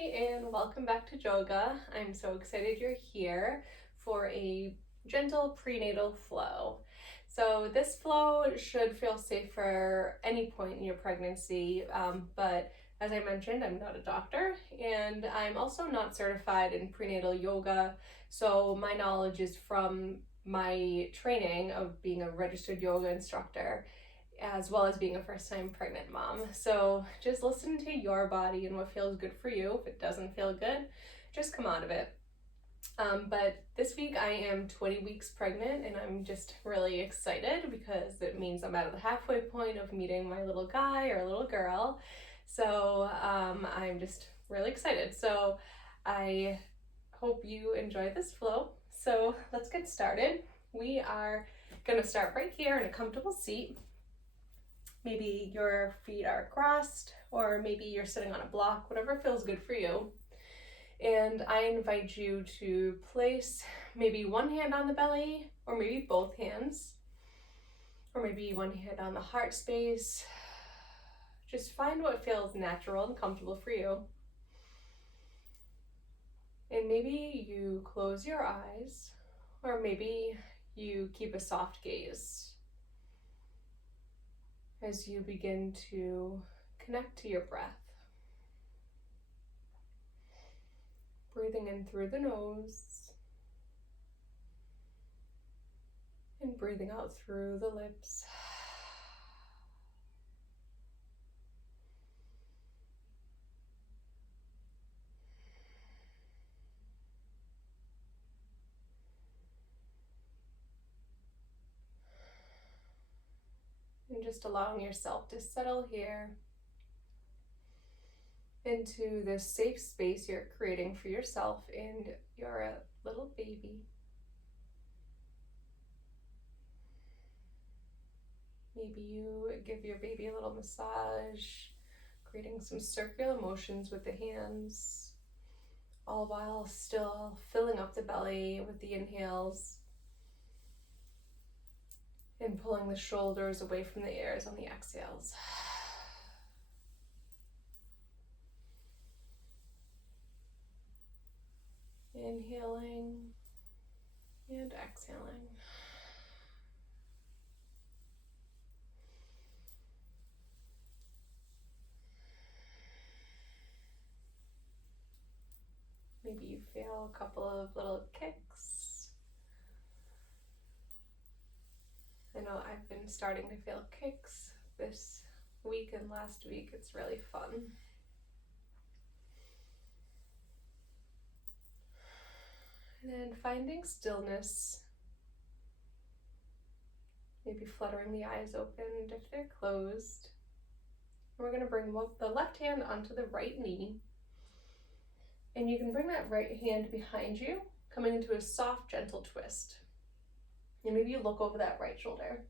and welcome back to yoga. I'm so excited you're here for a gentle prenatal flow. So this flow should feel safe for any point in your pregnancy, but as I mentioned, I'm not a doctor and I'm also not certified in prenatal yoga, so my knowledge is from my training of being a registered yoga instructor as well as being a first-time pregnant mom. So just listen to your body and what feels good for you. If it doesn't feel good, just come out of it. But this week I am 20 weeks pregnant and I'm just really excited because it means I'm at the halfway point of meeting my little guy or little girl. So I'm just really excited. So I hope you enjoy this flow. So let's get started. We are gonna start right here in a comfortable seat. Maybe your feet are crossed, or maybe you're sitting on a block, whatever feels good for you. And I invite you to place maybe one hand on the belly, or maybe both hands, or maybe one hand on the heart space. Just find what feels natural and comfortable for you. And maybe you close your eyes, or maybe you keep a soft gaze as you begin to connect to your breath. Breathing in through the nose and breathing out through the lips. And just allowing yourself to settle here into this safe space you're creating for yourself and your little baby. Maybe you give your baby a little massage, creating some circular motions with the hands, all while still filling up the belly with the inhales and pulling the shoulders away from the ears on the exhales. Inhaling and exhaling. Maybe you feel a couple of little kicks. I know I've been starting to feel kicks this week and last week. It's really fun. And then finding stillness. Maybe fluttering the eyes open if they're closed. And we're going to bring the left hand onto the right knee. And you can bring that right hand behind you, coming into a soft, gentle twist. And maybe you look over that right shoulder.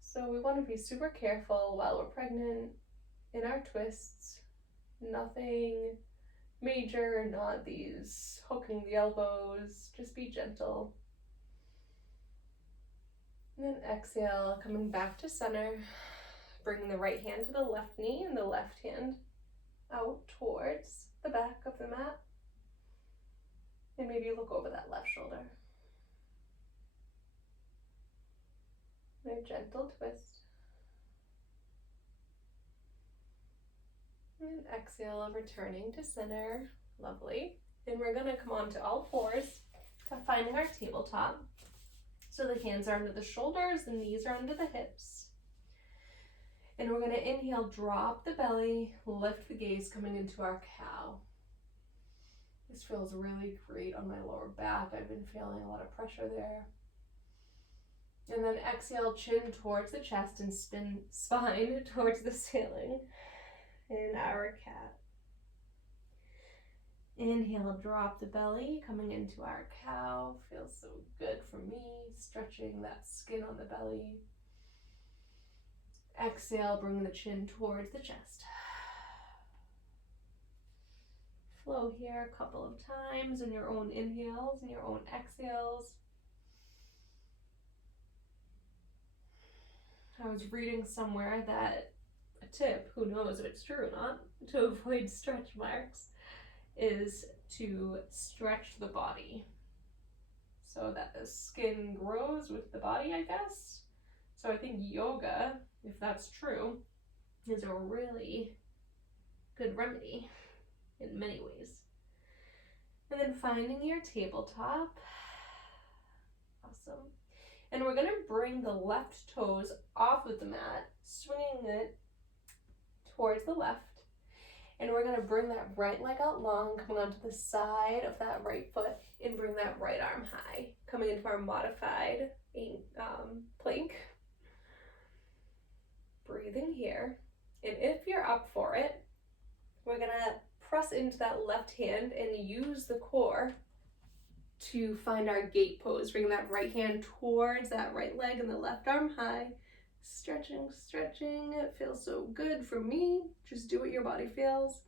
So we want to be super careful while we're pregnant in our twists. Nothing major, not these hooking the elbows. Just be gentle. And then exhale, coming back to center. Bringing the right hand to the left knee and the left hand out towards the back of the mat. And maybe you look over that left shoulder. And a gentle twist. And exhale, returning to center. Lovely. And we're going to come on to all fours, finding our tabletop. So the hands are under the shoulders, the knees are under the hips. And we're going to inhale, drop the belly, lift the gaze, coming into our cow. This feels really great on my lower back. I've been feeling a lot of pressure there. And then exhale, chin towards the chest and spine towards the ceiling in our cat. Inhale, drop the belly, coming into our cow. Feels so good for me, stretching that skin on the belly. Exhale, bring the chin towards the chest. Flow here a couple of times in your own inhales and your own exhales. I was reading somewhere that a tip, who knows if it's true or not, to avoid stretch marks is to stretch the body so that the skin grows with the body, I guess. So I think yoga, if that's true, is a really good remedy in many ways. And then finding your tabletop. Awesome. And we're going to bring the left toes off of the mat, swinging it towards the left. And we're going to bring that right leg out long, coming onto the side of that right foot, and bring that right arm high, coming into our modified plank. Breathing here. And if you're up for it, we're going to press into that left hand and use the core to find our gate pose. Bring that right hand towards that right leg and the left arm high. Stretching, stretching. It feels so good for me. Just do what your body feels.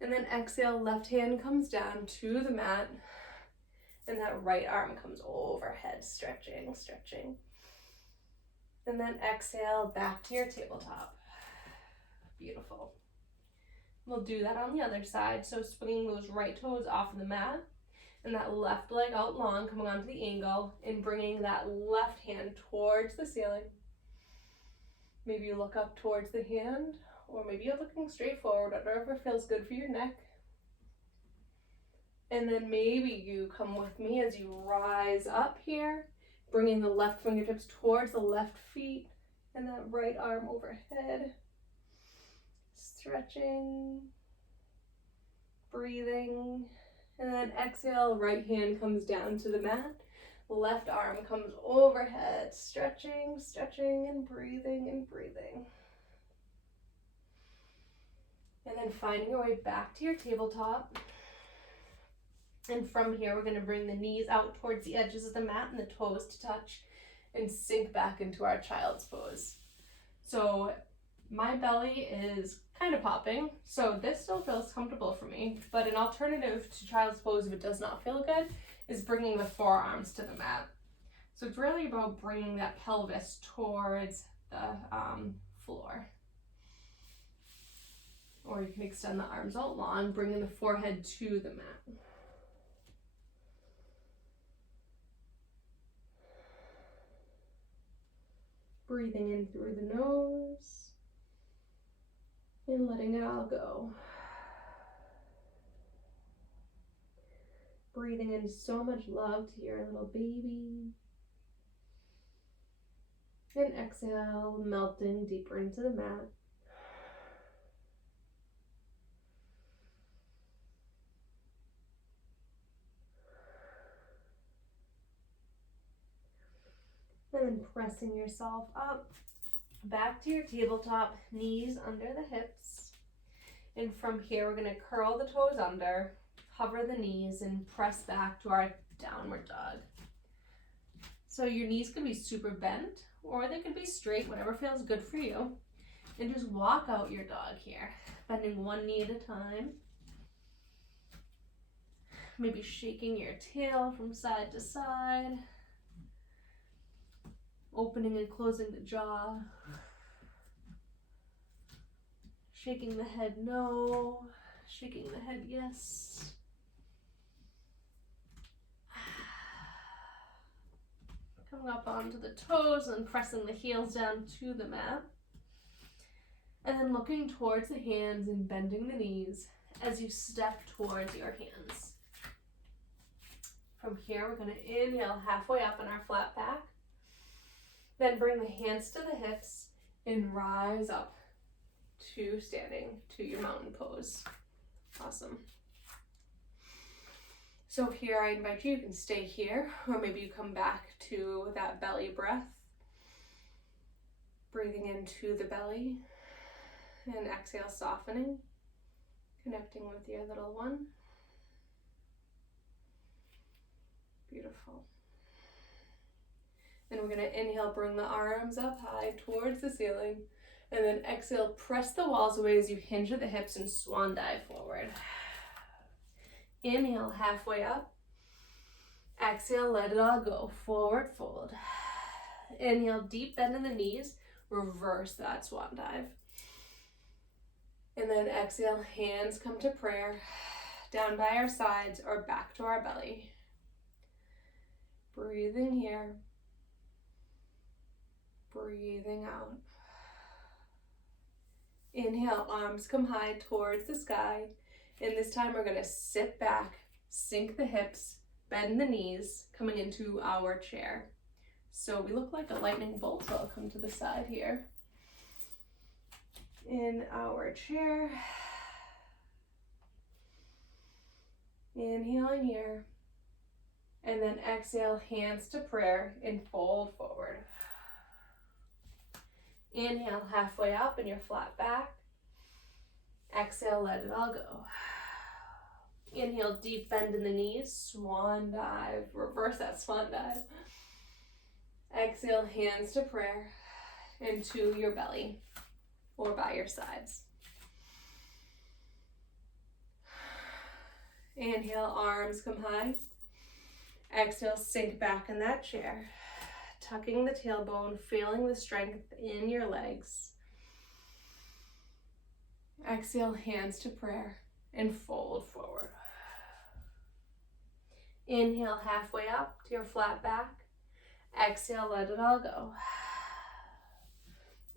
And then exhale, left hand comes down to the mat. And that right arm comes overhead, stretching, stretching. And then exhale, back to your tabletop. Beautiful. We'll do that on the other side. So swinging those right toes off of the mat. And that left leg out long, coming onto the angle. And bringing that left hand towards the ceiling. Maybe you look up towards the hand, or maybe you're looking straight forward, whatever feels good for your neck. And then maybe you come with me as you rise up here, bringing the left fingertips towards the left feet, and that right arm overhead. Stretching, breathing, and then exhale, right hand comes down to the mat. Left arm comes overhead, stretching, stretching, and breathing, and breathing. And then finding your way back to your tabletop. And from here, we're going to bring the knees out towards the edges of the mat and the toes to touch and sink back into our child's pose. So my belly is kind of popping, so this still feels comfortable for me. But an alternative to child's pose, if it does not feel good, is bringing the forearms to the mat. So it's really about bringing that pelvis towards the floor. Or you can extend the arms out long, bringing the forehead to the mat. Breathing in through the nose and letting it all go. Breathing in so much love to your little baby. And exhale, melting deeper into the mat. And then pressing yourself up, back to your tabletop, knees under the hips. And from here, we're going to curl the toes under, hover the knees, and press back to our downward dog. So your knees can be super bent, or they can be straight, whatever feels good for you. And just walk out your dog here, bending one knee at a time. Maybe shaking your tail from side to side. Opening and closing the jaw. Shaking the head no. Shaking the head yes. Coming up onto the toes and pressing the heels down to the mat. And then looking towards the hands and bending the knees as you step towards your hands. From here, we're going to inhale halfway up on our flat back. Then bring the hands to the hips and rise up to standing to your mountain pose. Awesome. So here I invite you, you can stay here, or maybe you come back to that belly breath. Breathing into the belly and exhale, softening, connecting with your little one. Beautiful. Then we're going to inhale, bring the arms up high towards the ceiling. And then exhale, press the walls away as you hinge at the hips and swan dive forward. Inhale, halfway up. Exhale, let it all go. Forward fold. Inhale, deep bend in the knees. Reverse that swan dive. And then exhale, hands come to prayer, down by our sides or back to our belly. Breathing here, breathing out. Inhale, arms come high towards the sky. And this time we're gonna sit back, sink the hips, bend the knees, coming into our chair. So we look like a lightning bolt, so I'll come to the side here. In our chair. Inhaling here. And then exhale, hands to prayer and fold forward. Inhale, halfway up in your flat back. Exhale, let it all go. Inhale, deep bend in the knees, swan dive, reverse that swan dive. Exhale, hands to prayer and to your belly or by your sides. Inhale, arms come high. Exhale, sink back in that chair, tucking the tailbone, feeling the strength in your legs. Exhale, hands to prayer and fold forward. Inhale, halfway up to your flat back. Exhale, let it all go.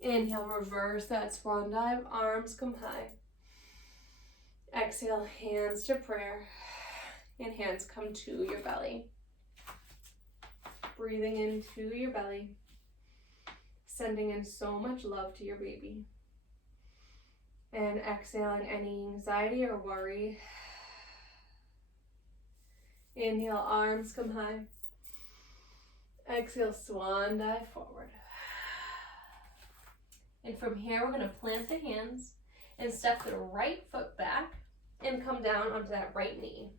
Inhale, reverse that swan dive, arms come high. Exhale, hands to prayer and hands come to your belly. Breathing into your belly, sending in so much love to your baby. And exhaling any anxiety or worry. Inhale, arms come high. Exhale, swan dive forward. And from here, we're gonna plant the hands and step the right foot back and come down onto that right knee.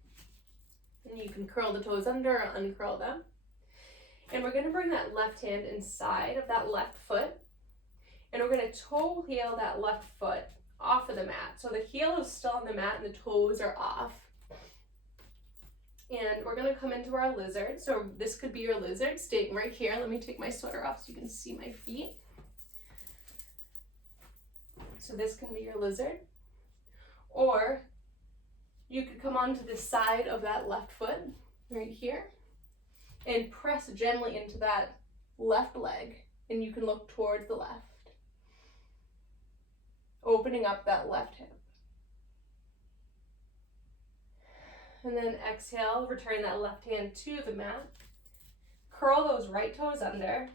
And you can curl the toes under or uncurl them. And we're gonna bring that left hand inside of that left foot. And we're gonna toe heel that left foot off of the mat. So the heel is still on the mat and the toes are off. And we're gonna come into our lizard. So this could be your lizard, staying right here. Let me take my sweater off so you can see my feet. So this can be your lizard. Or you could come onto the side of that left foot, right here, and press gently into that left leg, and you can look towards the left, opening up that left hip. And then exhale, return that left hand to the mat, curl those right toes under,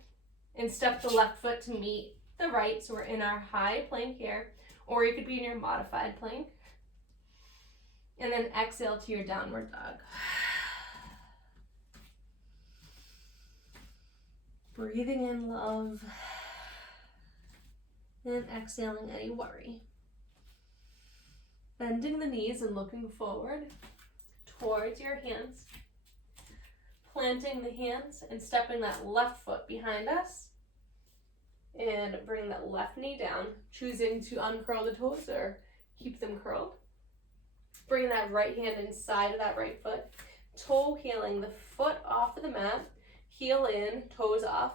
and step the left foot to meet the right, so we're in our high plank here, or you could be in your modified plank. And then exhale to your downward dog. Breathing in love and exhaling any worry. Bending the knees and looking forward towards your hands. Planting the hands and stepping that left foot behind us. And bring that left knee down, choosing to uncurl the toes or keep them curled. Bring that right hand inside of that right foot, toe heeling the foot off of the mat, heel in, toes off,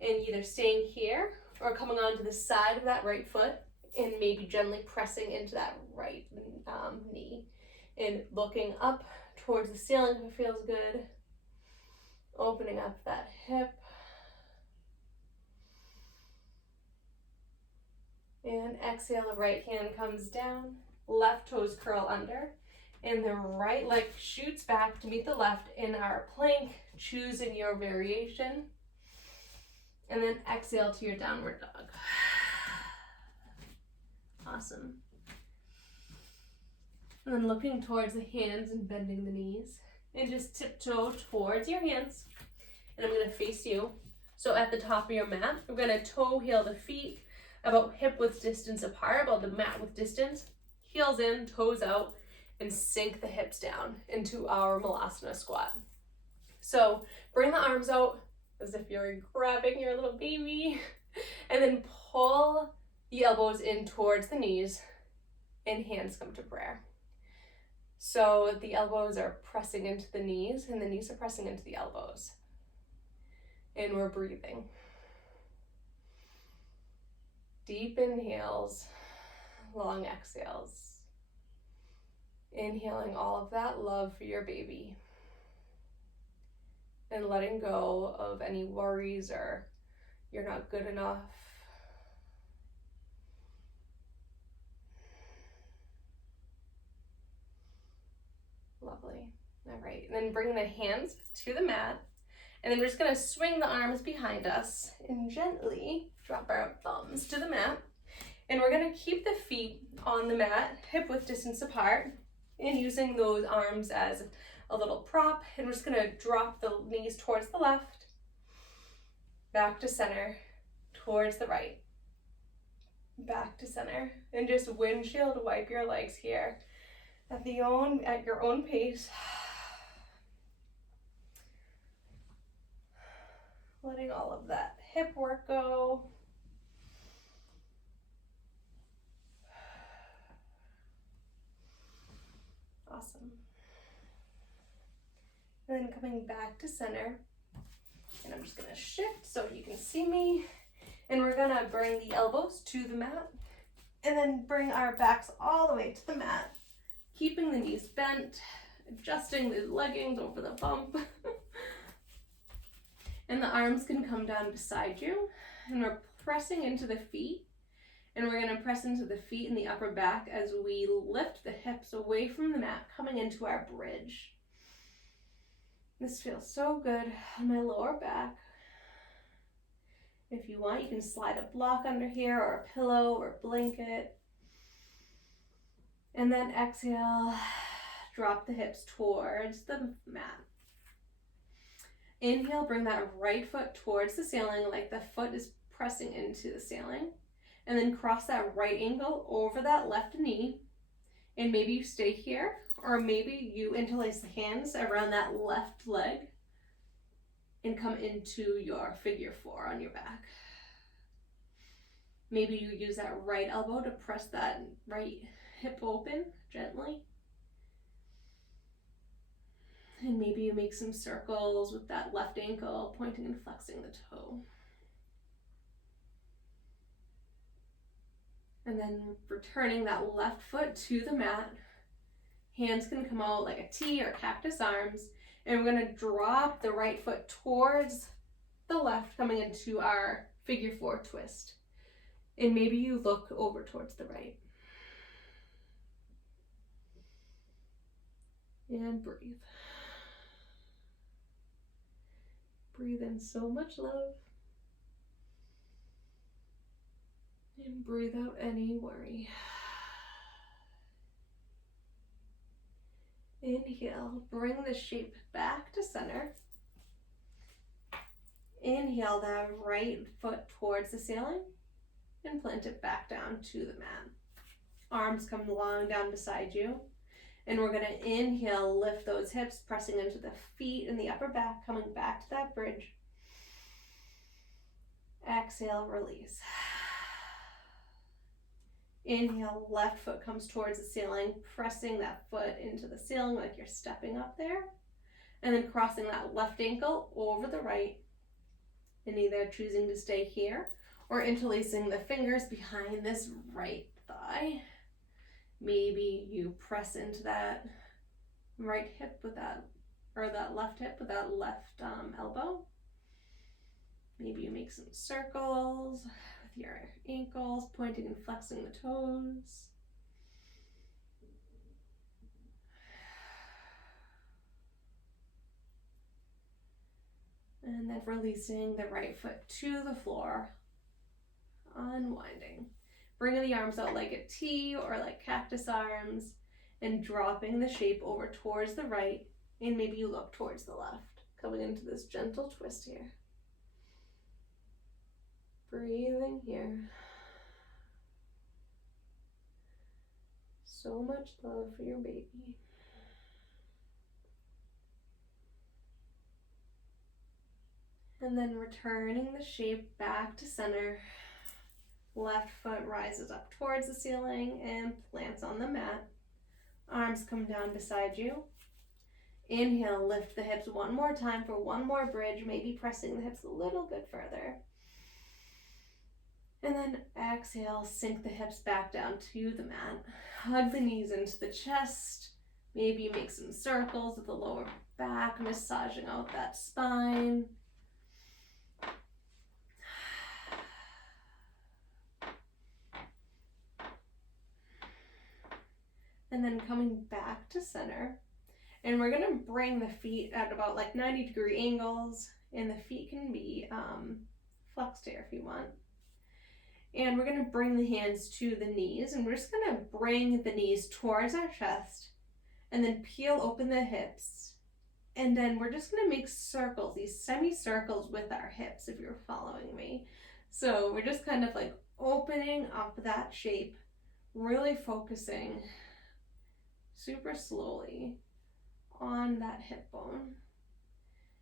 and either staying here or coming onto the side of that right foot and maybe gently pressing into that right knee and looking up towards the ceiling if it feels good, opening up that hip. And exhale, the right hand comes down, left toes curl under, and the right leg shoots back to meet the left in our plank, choosing your variation. And then exhale to your downward dog. Awesome. And then looking towards the hands and bending the knees. And just tiptoe towards your hands. And I'm gonna face you. So at the top of your mat, we're gonna toe heel the feet about hip width distance apart, about the mat width distance. Heels in, toes out, and sink the hips down into our Malasana squat. So bring the arms out as if you're grabbing your little baby, and then pull the elbows in towards the knees, and hands come to prayer. So the elbows are pressing into the knees, and the knees are pressing into the elbows. And we're breathing. Deep inhales, long exhales. Inhaling all of that love for your baby and letting go of any worries or you're not good enough. Lovely. All right, and then bring the hands to the mat. And then we're just gonna swing the arms behind us and gently drop our thumbs to the mat. And we're gonna keep the feet on the mat, hip width distance apart, and using those arms as a little prop. And we're just gonna drop the knees towards the left, back to center, towards the right, back to center. And just windshield wipe your legs here at your own pace. Letting all of that hip work go. Awesome. And then coming back to center. And I'm just gonna shift so you can see me. And we're gonna bring the elbows to the mat. And then bring our backs all the way to the mat. Keeping the knees bent, adjusting the leggings over the bump. And the arms can come down beside you. And we're pressing into the feet. And we're gonna press into the feet and the upper back as we lift the hips away from the mat, coming into our bridge. This feels so good on my lower back. If you want, you can slide a block under here or a pillow or a blanket. And then exhale, drop the hips towards the mat. Inhale, bring that right foot towards the ceiling like the foot is pressing into the ceiling. And then cross that right ankle over that left knee. And maybe you stay here, or maybe you interlace the hands around that left leg and come into your figure 4 on your back. Maybe you use that right elbow to press that right hip open gently. And maybe you make some circles with that left ankle, pointing and flexing the toe. And then returning that left foot to the mat. Hands can come out like a T or cactus arms. And we're gonna drop the right foot towards the left, coming into our figure 4 twist. And maybe you look over towards the right. And breathe. Breathe in so much love. And breathe out any worry. Inhale, bring the shape back to center. Inhale that right foot towards the ceiling and plant it back down to the mat. Arms come long down beside you. And we're gonna inhale, lift those hips, pressing into the feet and the upper back, coming back to that bridge. Exhale, release. Inhale, left foot comes towards the ceiling, pressing that foot into the ceiling like you're stepping up there. And then crossing that left ankle over the right. And either choosing to stay here or interlacing the fingers behind this right thigh. Maybe you press into that right hip with that, or that left hip with that left elbow. Maybe you make some circles with your ankles, pointing and flexing the toes. And then releasing the right foot to the floor, unwinding. Bringing the arms out like a T or like cactus arms and dropping the shape over towards the right, and maybe you look towards the left, coming into this gentle twist here. Breathing here. So much love for your baby. And then returning the shape back to center. Left foot rises up towards the ceiling and plants on the mat. Arms come down beside you. Inhale, lift the hips one more time for one more bridge, maybe pressing the hips a little bit further. And then exhale, sink the hips back down to the mat. Hug the knees into the chest. Maybe make some circles with the lower back, massaging out that spine. And then coming back to center. And we're gonna bring the feet at about like 90-degree angles, and the feet can be flexed here if you want. And we're gonna bring the hands to the knees, and we're just gonna bring the knees towards our chest, and then peel open the hips. And then we're just gonna make circles, these semicircles with our hips, if you're following me. So we're just kind of like opening up that shape, really focusing super slowly on that hip bone.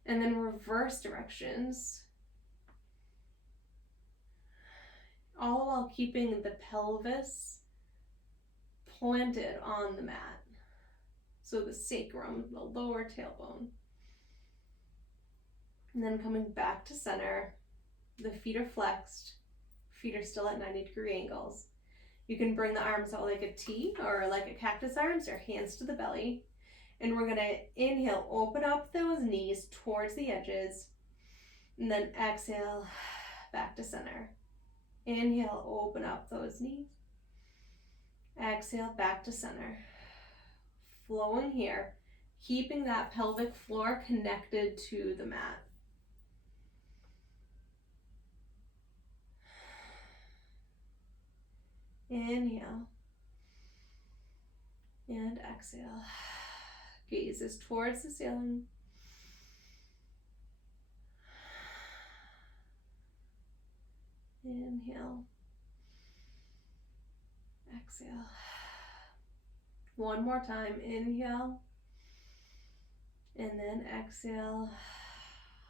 And then reverse directions, all while keeping the pelvis planted on the mat. So the sacrum, the lower tailbone. And then coming back to center, the feet are flexed, feet are still at 90-degree angles. You can bring the arms out like a T or like a cactus arms, or hands to the belly. And we're gonna inhale, open up those knees towards the edges, and then exhale, back to center. Inhale, open up those knees. Exhale, back to center. Flowing here, keeping that pelvic floor connected to the mat. Inhale and exhale. Gazes towards the ceiling. Inhale. Exhale. One more time. Inhale. And then exhale.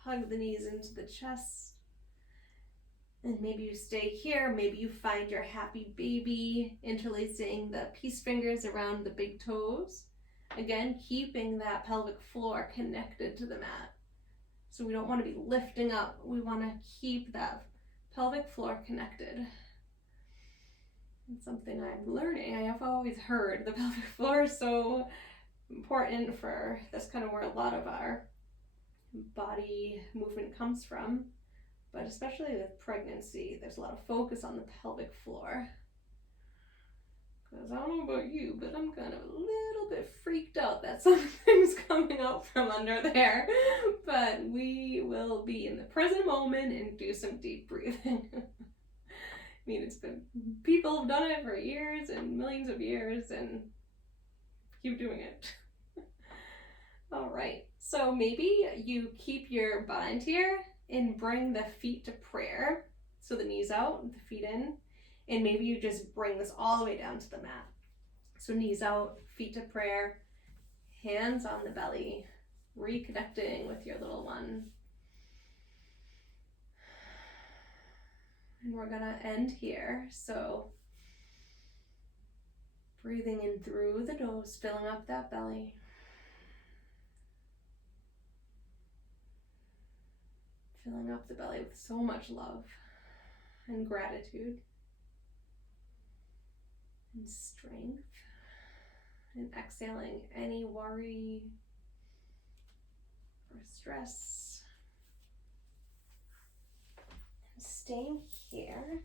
Hug the knees into the chest. And maybe you stay here. Maybe you find your happy baby, interlacing the peace fingers around the big toes. Again, keeping that pelvic floor connected to the mat. So we don't want to be lifting up. We want to keep that pelvic floor connected. It's something I'm learning. I have always heard the pelvic floor is so important for, that's kind of where a lot of our body movement comes from. But especially with pregnancy, there's a lot of focus on the pelvic floor. Because I don't know about you, but I'm kind of a little bit freaked out that something's coming out from under there. But we will be in the present moment and do some deep breathing. I mean, it's been, people have done it for years and millions of years, and keep doing it. All right, so maybe you keep your bind here and bring the feet to prayer. So the knees out, the feet in, and maybe you just bring this all the way down to the mat. So knees out, feet to prayer, hands on the belly, reconnecting with your little one. And we're gonna end here. So breathing in through the nose, filling up that belly. Filling up the belly with so much love and gratitude and strength. And exhaling any worry or stress. And staying here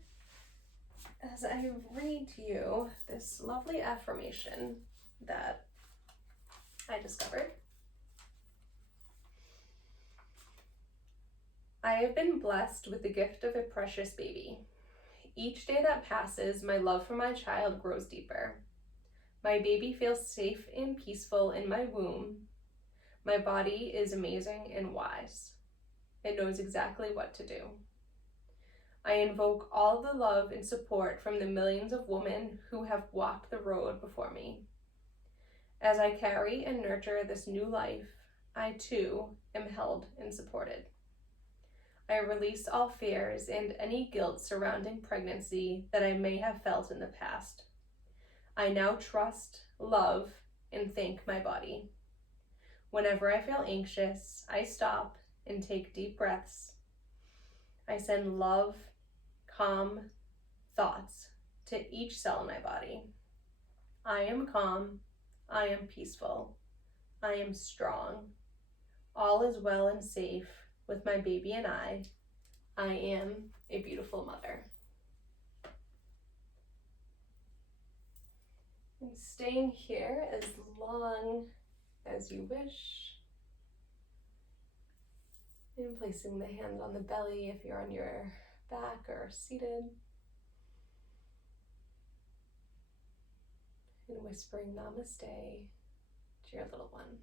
as I read to you this lovely affirmation that I discovered. I have been blessed with the gift of a precious baby. Each day that passes, my love for my child grows deeper. My baby feels safe and peaceful in my womb. My body is amazing and wise. It knows exactly what to do. I invoke all the love and support from the millions of women who have walked the road before me. As I carry and nurture this new life, I too am held and supported. I release all fears and any guilt surrounding pregnancy that I may have felt in the past. I now trust, love, and thank my body. Whenever I feel anxious, I stop and take deep breaths. I send love, calm, thoughts to each cell in my body. I am calm. I am peaceful. I am strong. All is well and safe with my baby and I. I am a beautiful mother. And staying here as long as you wish. And placing the hands on the belly if you're on your back or seated. And whispering namaste to your little one.